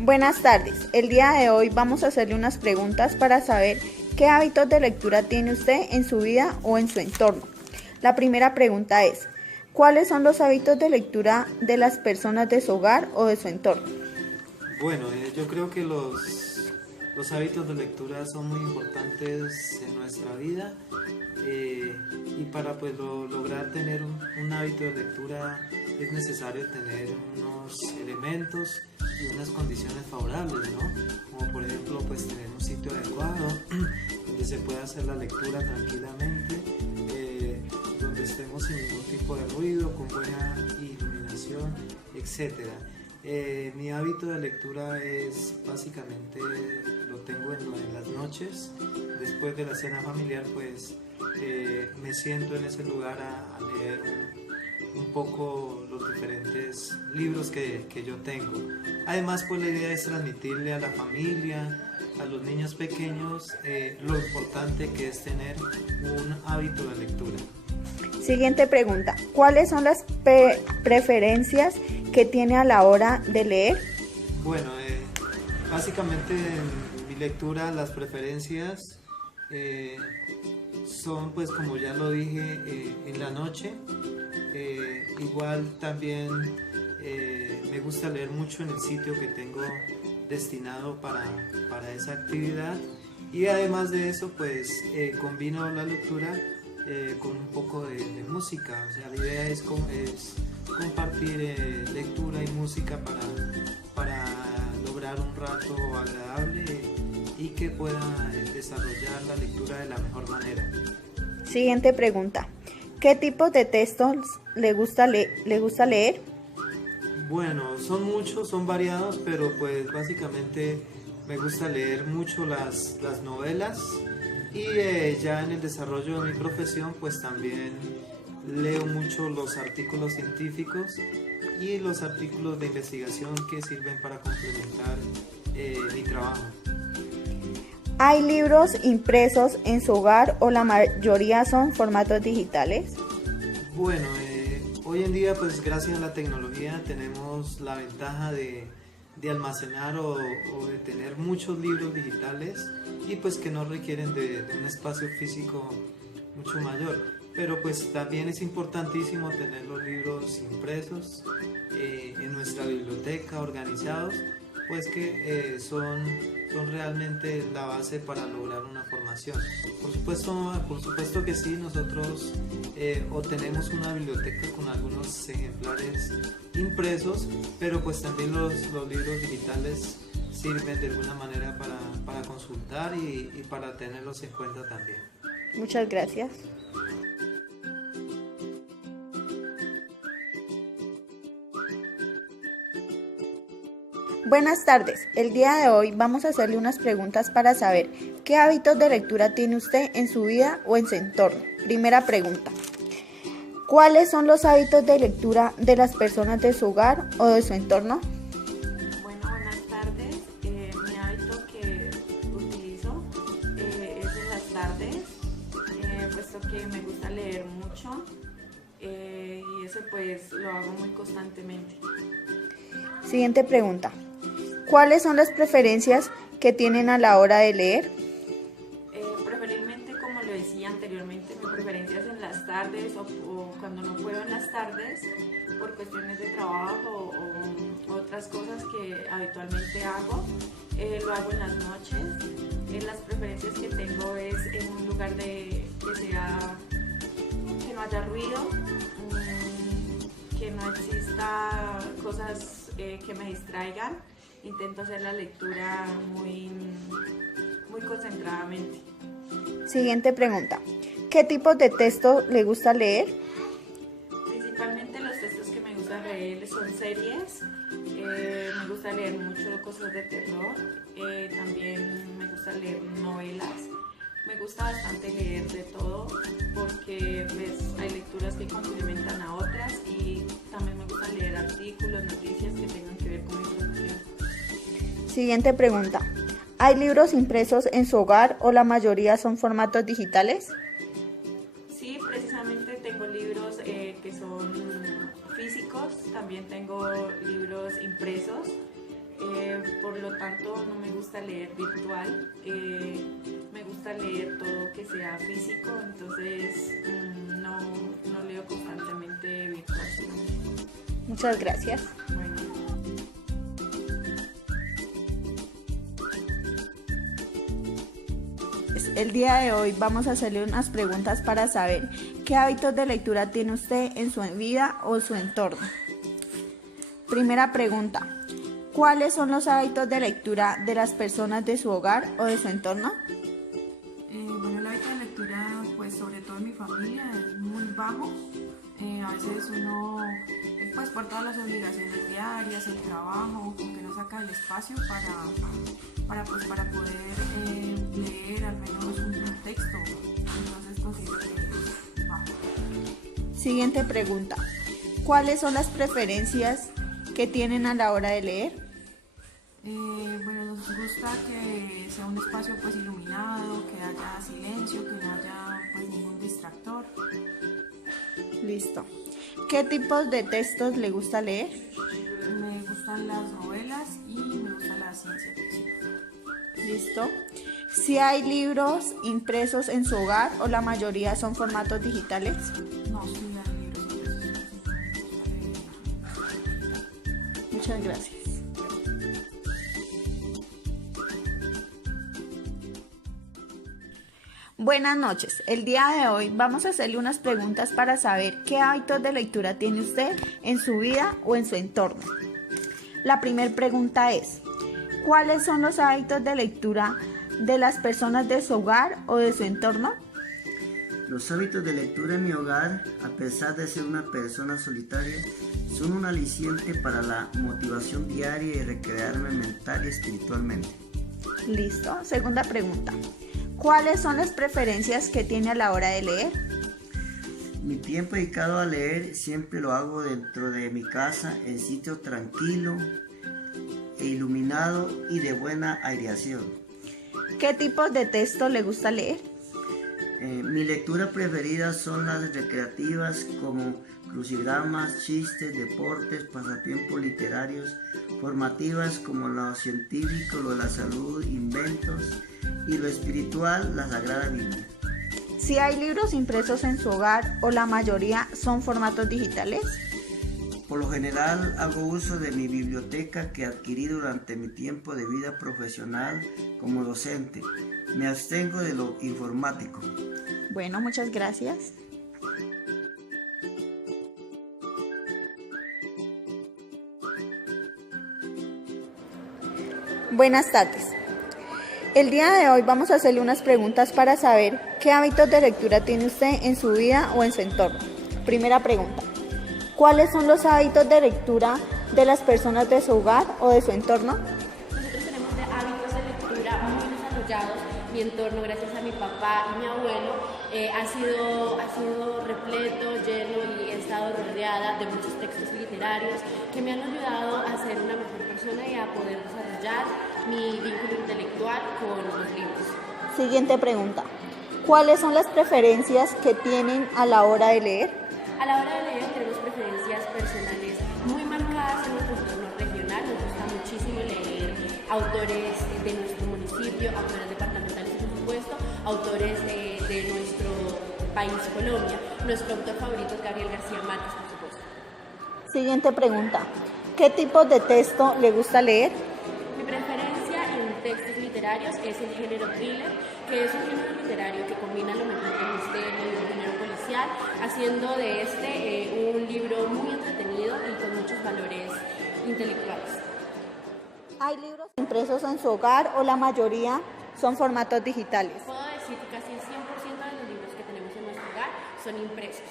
Buenas tardes. El día de hoy vamos a hacerle unas preguntas para saber qué hábitos de lectura tiene usted en su vida o en su entorno. La primera pregunta es, ¿cuáles son los hábitos de lectura de las personas de su hogar o de su entorno? Bueno, yo creo que los hábitos de lectura son muy importantes en nuestra vida y para pues lograr tener un hábito de lectura es necesario tener unos elementos y unas condiciones favorables, ¿no? Como por ejemplo pues tener un sitio adecuado donde se pueda hacer la lectura tranquilamente, donde estemos sin ningún tipo de ruido, con buena iluminación, etcétera. Mi hábito de lectura es básicamente lo tengo en las noches. Después de la cena familiar pues me siento en ese lugar a leer un poco los diferentes libros que yo tengo. Además pues la idea es transmitirle a la familia, a los niños pequeños, lo importante que es tener un hábito de lectura. Siguiente pregunta. ¿Cuáles son las preferencias que tiene a la hora de leer? Bueno, básicamente en mi lectura las preferencias son pues como ya lo dije en la noche. Igual también me gusta leer mucho en el sitio que tengo destinado para esa actividad y además de eso pues combino la lectura con un poco de música. O sea, la idea es compartir lectura y música para lograr un rato agradable y que pueda desarrollar la lectura de la mejor manera. Siguiente pregunta. ¿Qué tipos de textos le gusta leer? Bueno, son muchos, son variados, pero pues básicamente me gusta leer mucho las novelas y ya en el desarrollo de mi profesión pues también leo mucho los artículos científicos y los artículos de investigación que sirven para complementar mi trabajo. ¿Hay libros impresos en su hogar o la mayoría son formatos digitales? Bueno, hoy en día pues gracias a la tecnología tenemos la ventaja de almacenar o de tener muchos libros digitales y pues que no requieren de un espacio físico mucho mayor, pero pues también es importantísimo tener los libros impresos en nuestra biblioteca organizados, pues que son realmente la base para lograr una formación. Por supuesto que sí, nosotros obtenemos una biblioteca con algunos ejemplares impresos, pero pues también los libros digitales sirven de alguna manera para consultar y para tenerlos en cuenta también. Muchas gracias. Buenas tardes. El día de hoy vamos a hacerle unas preguntas para saber qué hábitos de lectura tiene usted en su vida o en su entorno. Primera pregunta. ¿Cuáles son los hábitos de lectura de las personas de su hogar o de su entorno? Bueno, buenas tardes. Mi hábito que utilizo es en las tardes, puesto que me gusta leer mucho y eso pues lo hago muy constantemente. Siguiente pregunta. ¿Cuáles son las preferencias que tienen a la hora de leer? Preferiblemente, como lo decía anteriormente, mi preferencia es en las tardes o cuando no puedo en las tardes por cuestiones de trabajo o otras cosas que habitualmente hago, lo hago en las noches. Las preferencias que tengo es en un lugar que no haya ruido, que no exista cosas que me distraigan. Intento hacer la lectura muy concentradamente. Siguiente pregunta. ¿Qué tipos de texto le gusta leer? Principalmente los textos que me gusta leer son series. Me gusta leer mucho cosas de terror. También me gusta leer novelas. Me gusta bastante leer de todo porque pues, hay lecturas que complementan a otras y también me gusta leer artículos, noticias que tengan que ver con mi profesión. Siguiente pregunta. ¿Hay libros impresos en su hogar o la mayoría son formatos digitales? Sí, precisamente tengo libros que son físicos, también tengo libros impresos por lo tanto no me gusta leer virtual, me gusta leer todo que sea físico, entonces no leo constantemente virtual. Muchas gracias. Bueno. El día de hoy vamos a hacerle unas preguntas para saber qué hábitos de lectura tiene usted en su vida o su entorno. Primera pregunta: ¿cuáles son los hábitos de lectura de las personas de su hogar o de su entorno? Bueno, el hábito de lectura, pues sobre todo en mi familia, es muy bajo. A veces uno, pues por todas las obligaciones diarias, el trabajo, como que no saca el espacio para poder leer al menos un texto. Entonces considero que es bajo. Siguiente pregunta: ¿cuáles son las preferencias que tienen a la hora de leer? Bueno, nos gusta que sea un espacio pues iluminado, que haya silencio, que no haya pues ningún distractor. Listo. ¿Qué tipos de textos le gusta leer? Me gustan las novelas y me gusta la ciencia ficción. Listo. ¿Si hay libros impresos en su hogar o la mayoría son formatos digitales? No, sí, hay libros impresos. Muchas gracias. Buenas noches. El día de hoy vamos a hacerle unas preguntas para saber qué hábitos de lectura tiene usted en su vida o en su entorno. La primera pregunta es: ¿cuáles son los hábitos de lectura de las personas de su hogar o de su entorno? Los hábitos de lectura en mi hogar, a pesar de ser una persona solitaria, son un aliciente para la motivación diaria y recrearme mental y espiritualmente. Listo. Segunda pregunta: ¿cuáles son las preferencias que tiene a la hora de leer? Mi tiempo dedicado a leer siempre lo hago dentro de mi casa, en sitio tranquilo e iluminado y de buena aireación. ¿Qué tipos de texto le gusta leer? Mi lectura preferida son las recreativas como crucigramas, chistes, deportes, pasatiempos literarios, formativas como lo científico, lo de la salud, inventos, y lo espiritual, la Sagrada Biblia. Si hay libros impresos en su hogar o la mayoría son formatos digitales. Por lo general hago uso de mi biblioteca que adquirí durante mi tiempo de vida profesional como docente. Me abstengo de lo informático. Bueno, muchas gracias. Buenas tardes. El día de hoy vamos a hacerle unas preguntas para saber qué hábitos de lectura tiene usted en su vida o en su entorno. Primera pregunta: ¿cuáles son los hábitos de lectura de las personas de su hogar o de su entorno? Nosotros tenemos hábitos de lectura muy desarrollados. Mi entorno, gracias a mi papá y mi abuelo, ha sido repleto, lleno, y he estado rodeada de muchos textos literarios que me han ayudado a ser una mejor persona y a poder desarrollar mi vínculo intelectual con los libros. Siguiente pregunta: ¿cuáles son las preferencias que tienen a la hora de leer? A la hora de leer tenemos preferencias personales muy marcadas en nuestro entorno regional. Nos gusta muchísimo leer autores de nuestro municipio, autores departamentales, por supuesto, autores de nuestro país, Colombia. Nuestro autor favorito es Gabriel García Márquez, por supuesto. Siguiente pregunta: ¿qué tipo de texto le gusta leer? Mi preferencia en textos literarios es el género thriller, que es un género literario que combina lo mejor del misterio y del género policial, haciendo de este un libro muy entretenido y con muchos valores intelectuales. ¿Hay libros impresos en su hogar o la mayoría son formatos digitales? Puedo decir que casi el 100% de los libros que tenemos en nuestro hogar son impresos.